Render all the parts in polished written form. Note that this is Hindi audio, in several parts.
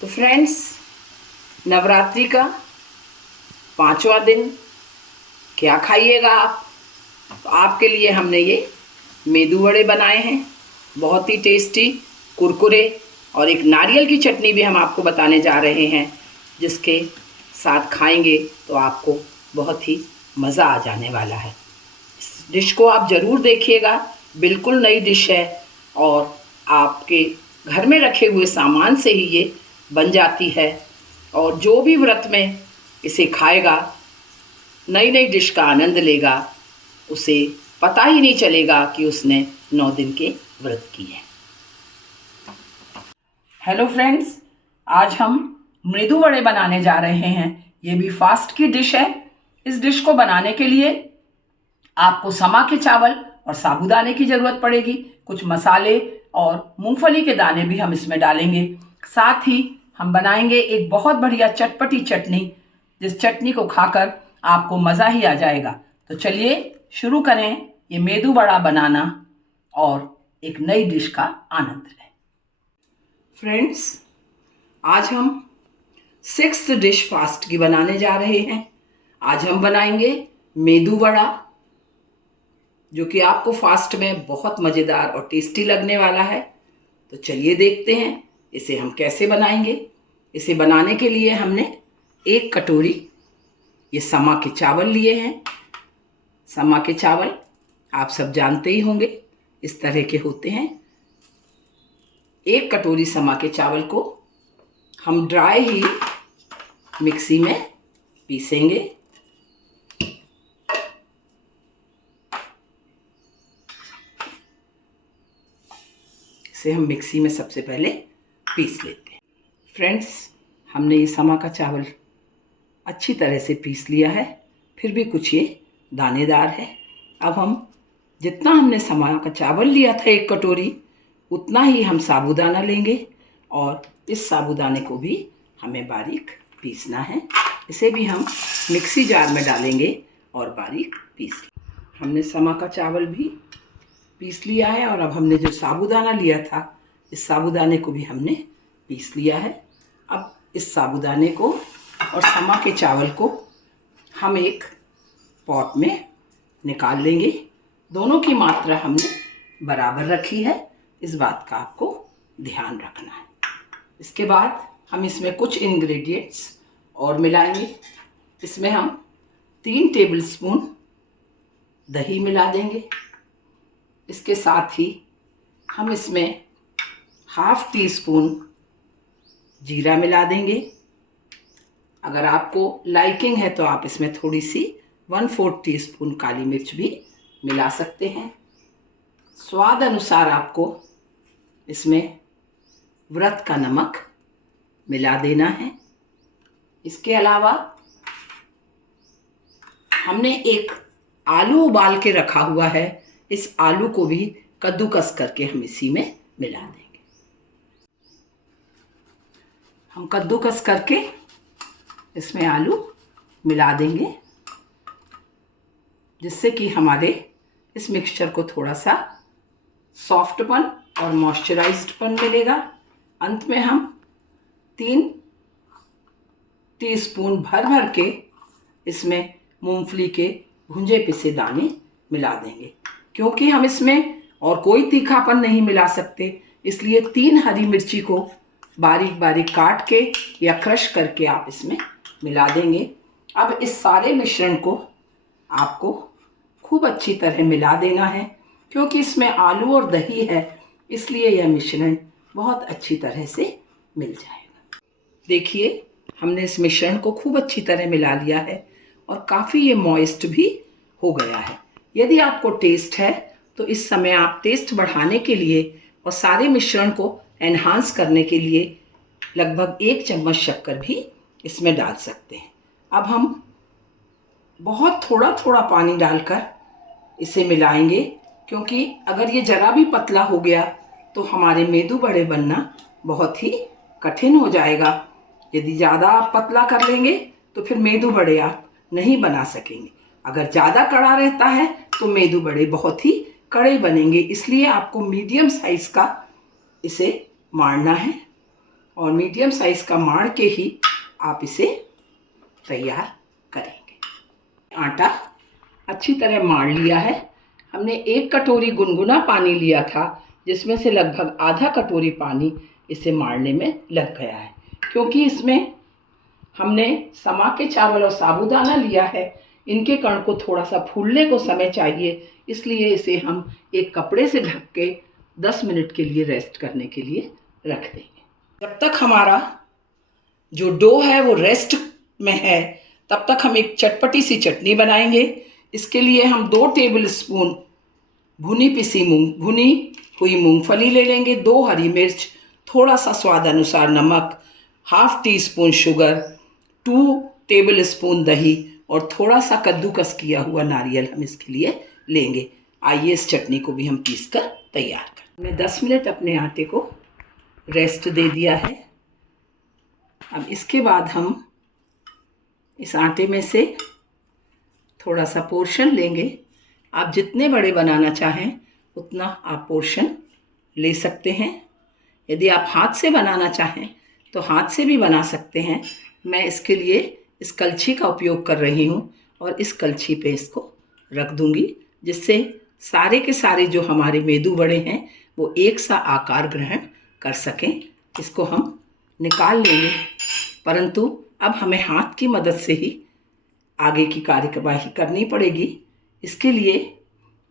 तो फ्रेंड्स, नवरात्रि का 5वां दिन क्या खाइएगा आप? तो आपके लिए हमने ये मेदू वड़े बनाए हैं, बहुत ही टेस्टी, कुरकुरे, और एक नारियल की चटनी भी हम आपको बताने जा रहे हैं, जिसके साथ खाएंगे तो आपको बहुत ही मज़ा आ जाने वाला है। इस डिश को आप ज़रूर देखिएगा, बिल्कुल नई डिश है और आपके घर में रखे हुए सामान से ही ये बन जाती है। और जो भी व्रत में इसे खाएगा, नई नई डिश का आनंद लेगा, उसे पता ही नहीं चलेगा कि उसने 9 दिन के व्रत किए हैं। हेलो फ्रेंड्स, आज हम मेदू वड़े बनाने जा रहे हैं। ये भी फास्ट की डिश है। इस डिश को बनाने के लिए आपको समा के चावल और साबूदाने की ज़रूरत पड़ेगी। कुछ मसाले और मूंगफली के दाने भी हम इसमें डालेंगे। साथ ही हम बनाएंगे एक बहुत बढ़िया चटपटी चटनी, जिस चटनी को खाकर आपको मज़ा ही आ जाएगा। तो चलिए शुरू करें ये मेदू वड़ा बनाना और एक नई डिश का आनंद लें। फ्रेंड्स, आज हम 6th डिश फास्ट की बनाने जा रहे हैं। आज हम बनाएंगे मेदू वड़ा, जो कि आपको फास्ट में बहुत मज़ेदार और टेस्टी लगने वाला है। तो चलिए देखते हैं इसे हम कैसे बनाएंगे। इसे बनाने के लिए हमने 1 कटोरी ये समा के चावल लिए हैं। समा के चावल आप सब जानते ही होंगे, इस तरह के होते हैं। 1 कटोरी समा के चावल को हम ड्राई ही मिक्सी में पीसेंगे। इसे हम मिक्सी में सबसे पहले पीस लेते हैं। फ्रेंड्स, हमने ये समा का चावल अच्छी तरह से पीस लिया है, फिर भी कुछ ये दानेदार है। अब हम जितना हमने समा का चावल लिया था 1 कटोरी, उतना ही हम साबूदाना लेंगे और इस साबूदाने को भी हमें बारीक पीसना है। इसे भी हम मिक्सी जार में डालेंगे और बारीक पीस। हमने समा का चावल भी पीस लिया है और अब हमने जो साबूदाना लिया था, इस साबूदाने को भी हमने पीस लिया है। अब इस साबूदाने को और समा के चावल को हम एक पॉट में निकाल लेंगे। दोनों की मात्रा हमने बराबर रखी है, इस बात का आपको ध्यान रखना है। इसके बाद हम इसमें कुछ इंग्रेडिएंट्स और मिलाएंगे। इसमें हम 3 टेबलस्पून दही मिला देंगे। इसके साथ ही हम इसमें ½ टीस्पून जीरा मिला देंगे। अगर आपको लाइकिंग है तो आप इसमें थोड़ी सी 1/4 टीस्पून काली मिर्च भी मिला सकते हैं। स्वाद अनुसार आपको इसमें व्रत का नमक मिला देना है। इसके अलावा हमने एक आलू उबाल के रखा हुआ है, इस आलू को भी कद्दूकस करके हम इसी में मिला देंगे। हम कद्दूकस करके इसमें आलू मिला देंगे, जिससे कि हमारे इस मिक्सचर को थोड़ा सा सॉफ्टपन और मॉइस्चराइज्डपन मिलेगा। अंत में हम 3 टीस्पून भर के इसमें मूंगफली के भुंजे पिसे दाने मिला देंगे। क्योंकि हम इसमें और कोई तीखापन नहीं मिला सकते, इसलिए 3 हरी मिर्ची को बारीक बारीक काट के या क्रश करके आप इसमें मिला देंगे। अब इस सारे मिश्रण को आपको खूब अच्छी तरह मिला देना है। क्योंकि इसमें आलू और दही है, इसलिए यह मिश्रण बहुत अच्छी तरह से मिल जाएगा। देखिए, हमने इस मिश्रण को खूब अच्छी तरह मिला लिया है और काफ़ी ये मॉइस्ट भी हो गया है। यदि आपको टेस्ट है तो इस समय आप टेस्ट बढ़ाने के लिए और सारे मिश्रण को एनहांस करने के लिए लगभग 1 चम्मच शक्कर भी इसमें डाल सकते हैं। अब हम बहुत थोड़ा थोड़ा पानी डालकर इसे मिलाएंगे, क्योंकि अगर ये ज़रा भी पतला हो गया तो हमारे मेदू वड़े बनना बहुत ही कठिन हो जाएगा। यदि ज़्यादा आप पतला कर लेंगे तो फिर मेदू वड़े आप नहीं बना सकेंगे। अगर ज़्यादा कड़ा रहता है तो मेदू वड़े बहुत ही कड़े बनेंगे। इसलिए आपको मीडियम साइज़ का इसे मारना है और मीडियम साइज़ का माड़ के ही आप इसे तैयार करेंगे। आटा अच्छी तरह माड़ लिया है। हमने 1 कटोरी गुनगुना पानी लिया था, जिसमें से लगभग आधा कटोरी पानी इसे माड़ने में लग गया है। क्योंकि इसमें हमने समा के चावल और साबूदाना लिया है, इनके कण को थोड़ा सा फूलने को समय चाहिए, इसलिए इसे हम एक कपड़े से ढक के 10 मिनट के लिए रेस्ट करने के लिए रख देंगे। जब तक हमारा जो डो है वो रेस्ट में है, तब तक हम एक चटपटी सी चटनी बनाएंगे। इसके लिए हम 2 टेबल स्पून भुनी हुई मूंगफली ले लेंगे, 2 हरी मिर्च, थोड़ा सा स्वाद अनुसार नमक, ½ टीस्पून शुगर, 2 टेबल स्पून दही और थोड़ा सा कद्दूकस किया हुआ नारियल हम इसके लिए लेंगे। आइए इस चटनी को भी हम पीस कर तैयार करें। हमने 10 मिनट अपने आटे को रेस्ट दे दिया है। अब इसके बाद हम इस आटे में से थोड़ा सा पोर्शन लेंगे। आप जितने बड़े बनाना चाहें उतना आप पोर्शन ले सकते हैं। यदि आप हाथ से बनाना चाहें तो हाथ से भी बना सकते हैं। मैं इसके लिए इस कलछी का उपयोग कर रही हूँ और इस कलछी पे इसको रख दूँगी, जिससे सारे के सारे जो हमारे मेदू वड़े हैं वो एक सा आकार ग्रहण कर सकें। इसको हम निकाल लेंगे, परंतु अब हमें हाथ की मदद से ही आगे की कार्यवाही करनी पड़ेगी। इसके लिए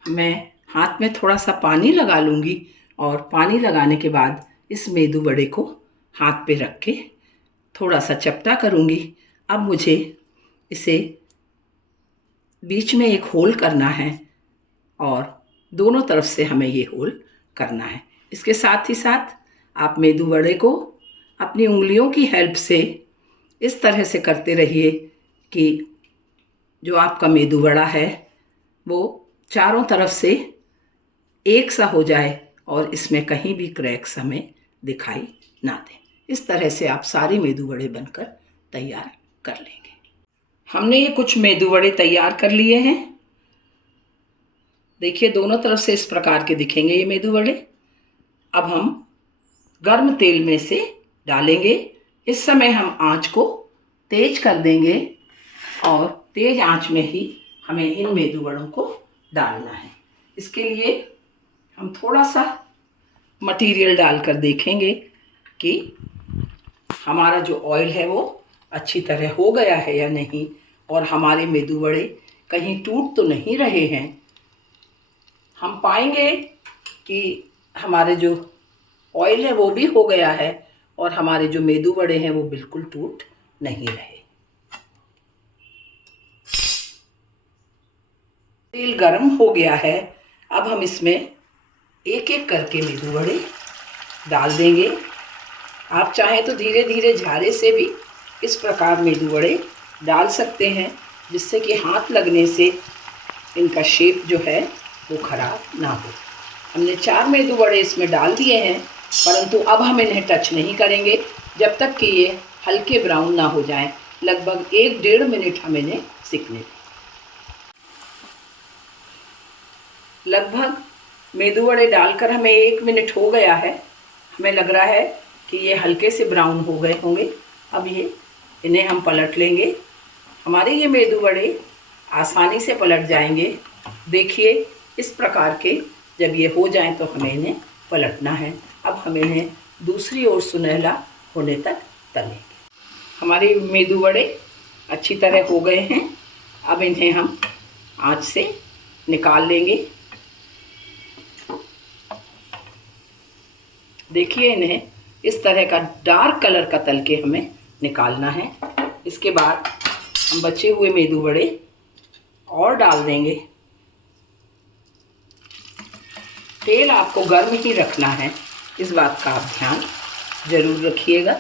मैं हाथ में थोड़ा सा पानी लगा लूँगी और पानी लगाने के बाद इस मेदू वड़े को हाथ पे रख के थोड़ा सा चपटा करूँगी। अब मुझे इसे बीच में एक होल करना है और दोनों तरफ से हमें ये होल करना है। इसके साथ ही साथ आप मेदू वड़े को अपनी उंगलियों की हेल्प से इस तरह से करते रहिए कि जो आपका मेदू वड़ा है वो चारों तरफ से एक सा हो जाए और इसमें कहीं भी क्रैक्स हमें दिखाई ना दें। इस तरह से आप सारे मेदू वड़े बनकर तैयार कर लेंगे। हमने ये कुछ मेदू वड़े तैयार कर लिए हैं। देखिए दोनों तरफ से इस प्रकार के दिखेंगे ये मेदू वड़े। अब हम गर्म तेल में से डालेंगे। इस समय हम आंच को तेज कर देंगे और तेज आंच में ही हमें इन मेदू वड़ों को डालना है। इसके लिए हम थोड़ा सा मटेरियल डालकर देखेंगे कि हमारा जो ऑयल है वो अच्छी तरह हो गया है या नहीं और हमारे मेदू वड़े कहीं टूट तो नहीं रहे हैं। हम पाएंगे कि हमारे जो ऑयल है वो भी हो गया है और हमारे जो मेदू वड़े हैं वो बिल्कुल टूट नहीं रहे। तेल गर्म हो गया है। अब हम इसमें एक एक करके मेदू वड़े डाल देंगे। आप चाहें तो धीरे धीरे झारे से भी इस प्रकार मेदू वड़े डाल सकते हैं, जिससे कि हाथ लगने से इनका शेप जो है वो खराब ना हो। हमने 4 मेदू वड़े इसमें डाल दिए हैं, परंतु अब हम इन्हें टच नहीं करेंगे जब तक कि ये हल्के ब्राउन ना हो जाएं। लगभग 1-1.5 मिनट हम इन्हें सिकने दें। लगभग मेदू वड़े डालकर हमें 1 मिनट हो गया है। हमें लग रहा है कि ये हल्के से ब्राउन हो गए होंगे। अब इन्हें हम पलट लेंगे। हमारे ये मेदू वड़े आसानी से पलट जाएंगे। देखिए इस प्रकार के जब ये हो जाएं तो हमें इन्हें पलटना है। अब हम इन्हें दूसरी ओर सुनहला होने तक तलेंगे। हमारे मेदू वड़े अच्छी तरह हो गए हैं। अब इन्हें हम आंच से निकाल लेंगे। देखिए इन्हें इस तरह का डार्क कलर का तल के हमें निकालना है। इसके बाद हम बचे हुए मेदू वड़े और डाल देंगे। तेल आपको गर्म ही रखना है, इस बात का आप ध्यान जरूर रखिएगा।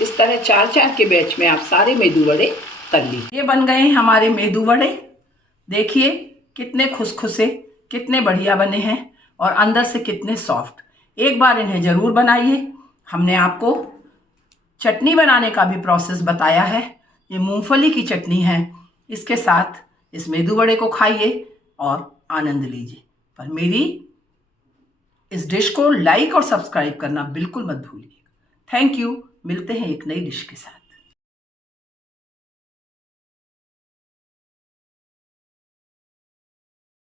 इस तरह 4-4 के बैच में आप सारे मेदू वड़े तल लीजिए। ये बन गए हमारे मेदू वड़े। देखिए कितने खुसखुसे, कितने बढ़िया बने हैं और अंदर से कितने सॉफ्ट। एक बार इन्हें ज़रूर बनाइए। हमने आपको चटनी बनाने का भी प्रोसेस बताया है। ये मूंगफली की चटनी है। इसके साथ इस मेदू वड़े को खाइए और आनंद लीजिए। पर मेरी इस डिश को लाइक और सब्सक्राइब करना बिल्कुल मत भूलिए। Thank you. मिलते हैं एक नई डिश के साथ।